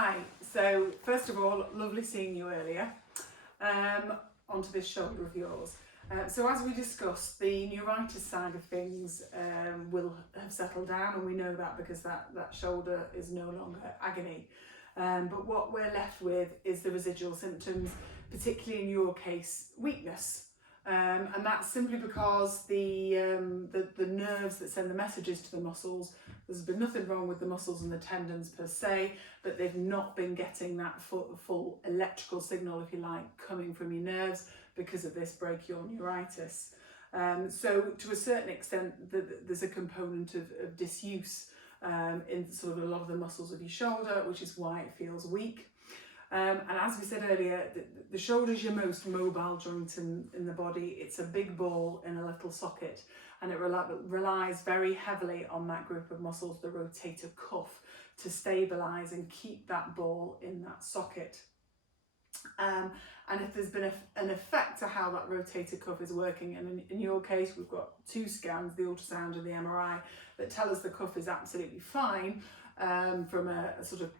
Hi, so first of all, lovely seeing you earlier. Onto this shoulder of yours. So as we discussed, the neuritis side of things will have settled down, and we know that because that shoulder is no longer agony. But what we're left with is the residual symptoms, particularly in your case, weakness. And that's simply because the nerves that send the messages to the muscles, there's been nothing wrong with the muscles and the tendons per se, but they've not been getting that full electrical signal, if you like, coming from your nerves because of this brachial neuritis. So to a certain extent, there's a component of disuse in sort of a lot of the muscles of your shoulder, which is why it feels weak. And as we said earlier, the shoulder is your most mobile joint in the body. It's a big ball in a little socket, and it relies very heavily on that group of muscles, the rotator cuff, to stabilise and keep that ball in that socket. And if there's been an effect to how that rotator cuff is working, and in your case we've got two scans, the ultrasound and the MRI, that tell us the cuff is absolutely fine from a sort of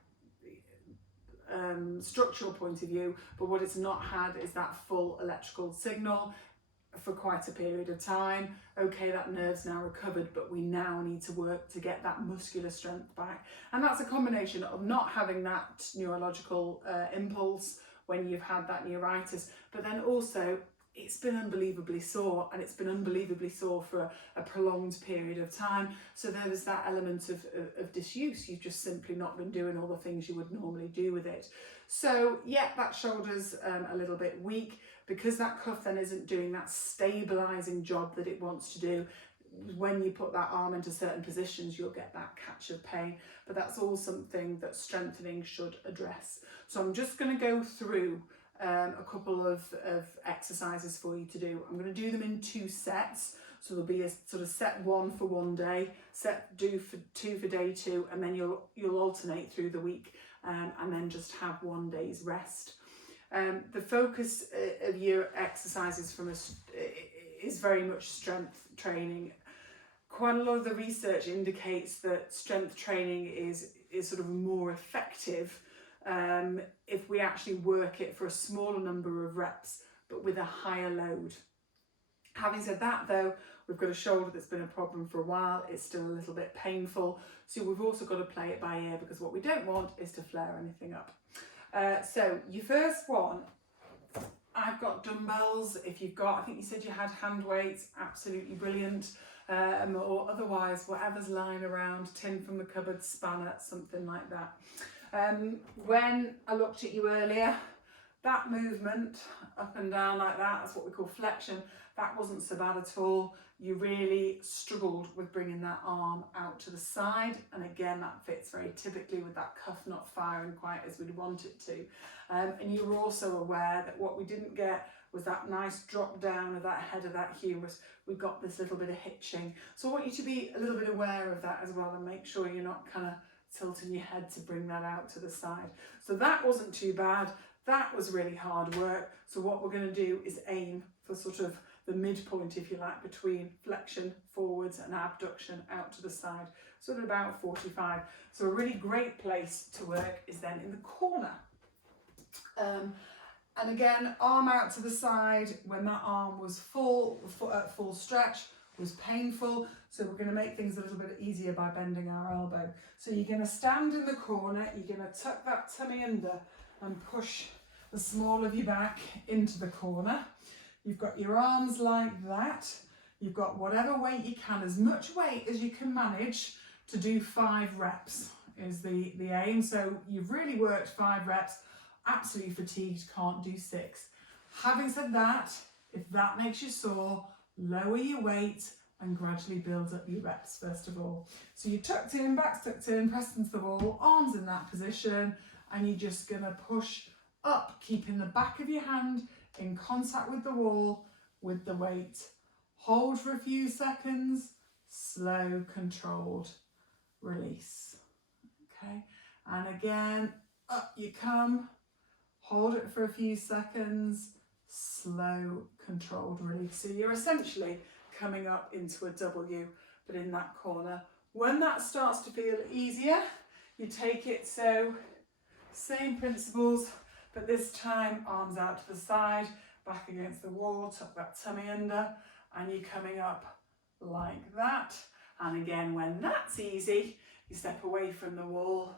structural point of view, but what it's not had is that full electrical signal for quite a period of time. Okay, that nerve's now recovered, but we now need to work to get that muscular strength back, and that's a combination of not having that neurological impulse when you've had that neuritis, but then also it's been unbelievably sore, and it's been unbelievably sore for a prolonged period of time. So there's that element of disuse. You've just simply not been doing all the things you would normally do with it. So yeah, that shoulder's a little bit weak because that cuff then isn't doing that stabilizing job that it wants to do. When you put that arm into certain positions, you'll get that catch of pain, but that's all something that strengthening should address. So I'm just going to go through a couple of exercises for you to do. I'm going to do them in 2 sets. So there'll be a sort of set 1 for one day, set 2 for day 2, and then you'll alternate through the week and then just have 1 day's rest. The focus of your exercises from us is very much strength training. Quite a lot of the research indicates that strength training is sort of more effective if we actually work it for a smaller number of reps, but with a higher load. Having said that though, we've got a shoulder that's been a problem for a while. It's still a little bit painful. So we've also got to play it by ear, because what we don't want is to flare anything up. So your first one, I've got dumbbells. If you've got, I think you said you had hand weights, absolutely brilliant. Or otherwise, whatever's lying around, tin from the cupboard, spanner, something like that. When I looked at you earlier, that movement up and down like that's what we call flexion. That wasn't so bad at all. You really struggled with bringing that arm out to the side, and again that fits very typically with that cuff not firing quite as we'd want it to. And you were also aware that what we didn't get was that nice drop down of that head of that humerus. We got this little bit of hitching. So I want you to be a little bit aware of that as well, and make sure you're not kind of tilting your head to bring that out to the side. So that wasn't too bad. That was really hard work. So what we're going to do is aim for sort of the midpoint, if you like, between flexion forwards and abduction out to the side, sort of about 45. So a really great place to work is then in the corner. And again, arm out to the side when that arm was full stretch, was painful. So we're going to make things a little bit easier by bending our elbow. So you're going to stand in the corner, you're going to tuck that tummy under and push the small of your back into the corner. You've got your arms like that. You've got whatever weight you can, as much weight as you can manage to do 5 reps is the aim. So you've really worked 5 reps, absolutely fatigued, can't do 6. Having said that, if that makes you sore, lower your weight and gradually build up your reps first of all. So you're tucked in, back's tucked in, pressed into the wall, arms in that position, and you're just going to push up, keeping the back of your hand in contact with the wall with the weight. Hold for a few seconds, slow, controlled release. Okay, and again, up you come, hold it for a few seconds, slow, controlled release. So you're essentially coming up into a W, but in that corner. When that starts to feel easier, you take it so Same principles, but this time arms out to the side, back against the wall, tuck that tummy under, and you're coming up like that. And again, when that's easy, you step away from the wall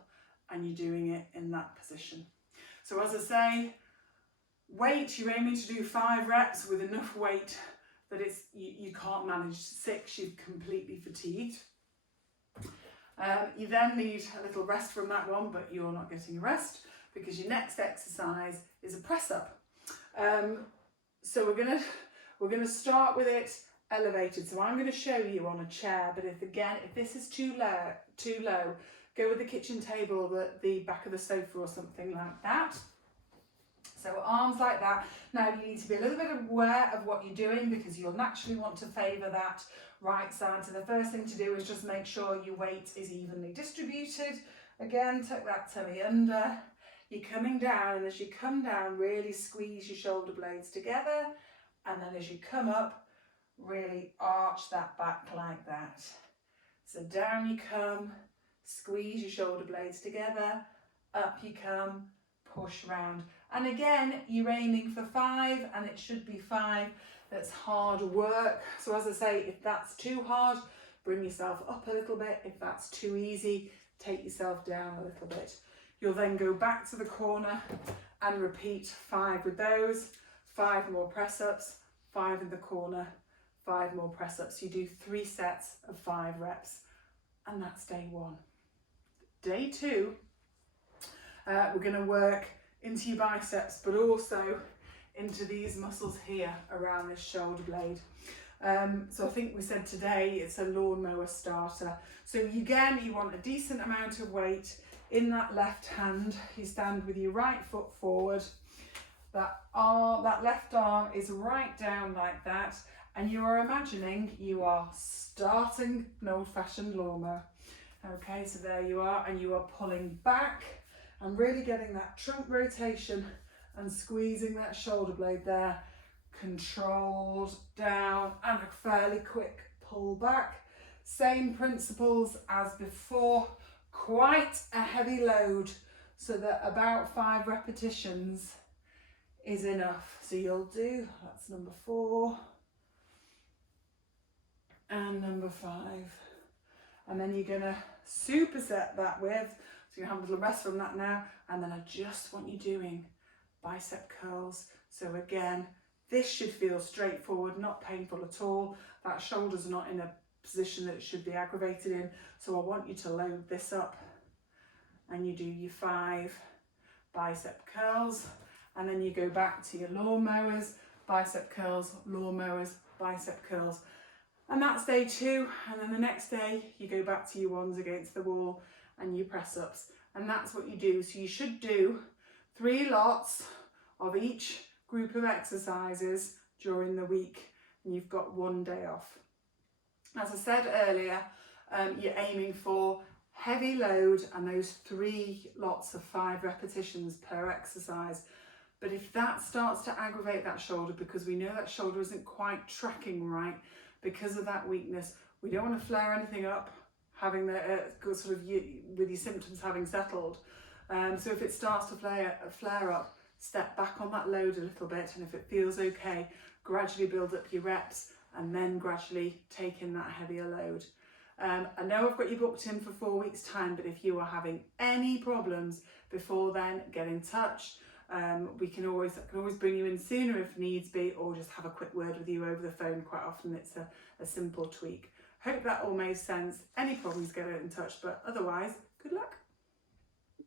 and you're doing it in that position. So as I say, weight, you're aiming to do 5 reps with enough weight that it's you can't manage 6, you're completely fatigued. You then need a little rest from that one, but you're not getting a rest because your next exercise is a press up. So we're gonna start with it elevated. So I'm going to show you on a chair, but if this is too low, go with the kitchen table, the back of the sofa or something like that. So arms like that. Now you need to be a little bit aware of what you're doing because you'll naturally want to favour that right side. So the first thing to do is just make sure your weight is evenly distributed. Again, tuck that tummy under. You're coming down, and as you come down, really squeeze your shoulder blades together. And then as you come up, really arch that back like that. So down you come, squeeze your shoulder blades together, up you come, push round. And again, you're aiming for 5, and it should be 5. That's hard work. So as I say, if that's too hard, bring yourself up a little bit. If that's too easy, take yourself down a little bit. You'll then go back to the corner and repeat 5 with those. 5 more press-ups, 5 in the corner, 5 more press-ups. You do 3 sets of 5 reps, and that's day 1. Day 2, we're going to work into your biceps, but also into these muscles here around this shoulder blade. So I think we said today it's a lawnmower starter. So again, you want a decent amount of weight in that left hand. You stand with your right foot forward. That left arm is right down like that, and you are imagining you are starting an old-fashioned lawnmower. Okay, so there you are, and you are pulling back and really getting that trunk rotation and squeezing that shoulder blade there, controlled down, and a fairly quick pull back. Same principles as before, quite a heavy load so that about 5 repetitions is enough. So you'll do, that's number 4 and number 5. And then you're gonna superset that with, so you have a little rest from that now, and then I just want you doing bicep curls. So again, this should feel straightforward, not painful at all. That shoulder's not in a position that it should be aggravated in. So I want you to load this up, and you do your 5 bicep curls, and then you go back to your lawnmowers, bicep curls, lawnmowers, bicep curls. And that's day 2, and then the next day you go back to your ones against the wall and your press ups, and that's what you do. So you should do 3 lots of each group of exercises during the week, and you've got 1 day off. As I said earlier, you're aiming for heavy load and those 3 lots of 5 repetitions per exercise. But if that starts to aggravate that shoulder, because we know that shoulder isn't quite tracking right because of that weakness, we don't want to flare anything up, having the sort of with your symptoms having settled. So if it starts to flare up, step back on that load a little bit, and if it feels okay, gradually build up your reps and then gradually take in that heavier load. I know I've got you booked in for 4 weeks time, but if you are having any problems before then, get in touch. I can always bring you in sooner if needs be, or just have a quick word with you over the phone. Quite often it's a simple tweak. Hope that all made sense. Any problems, get in touch, but otherwise, good luck.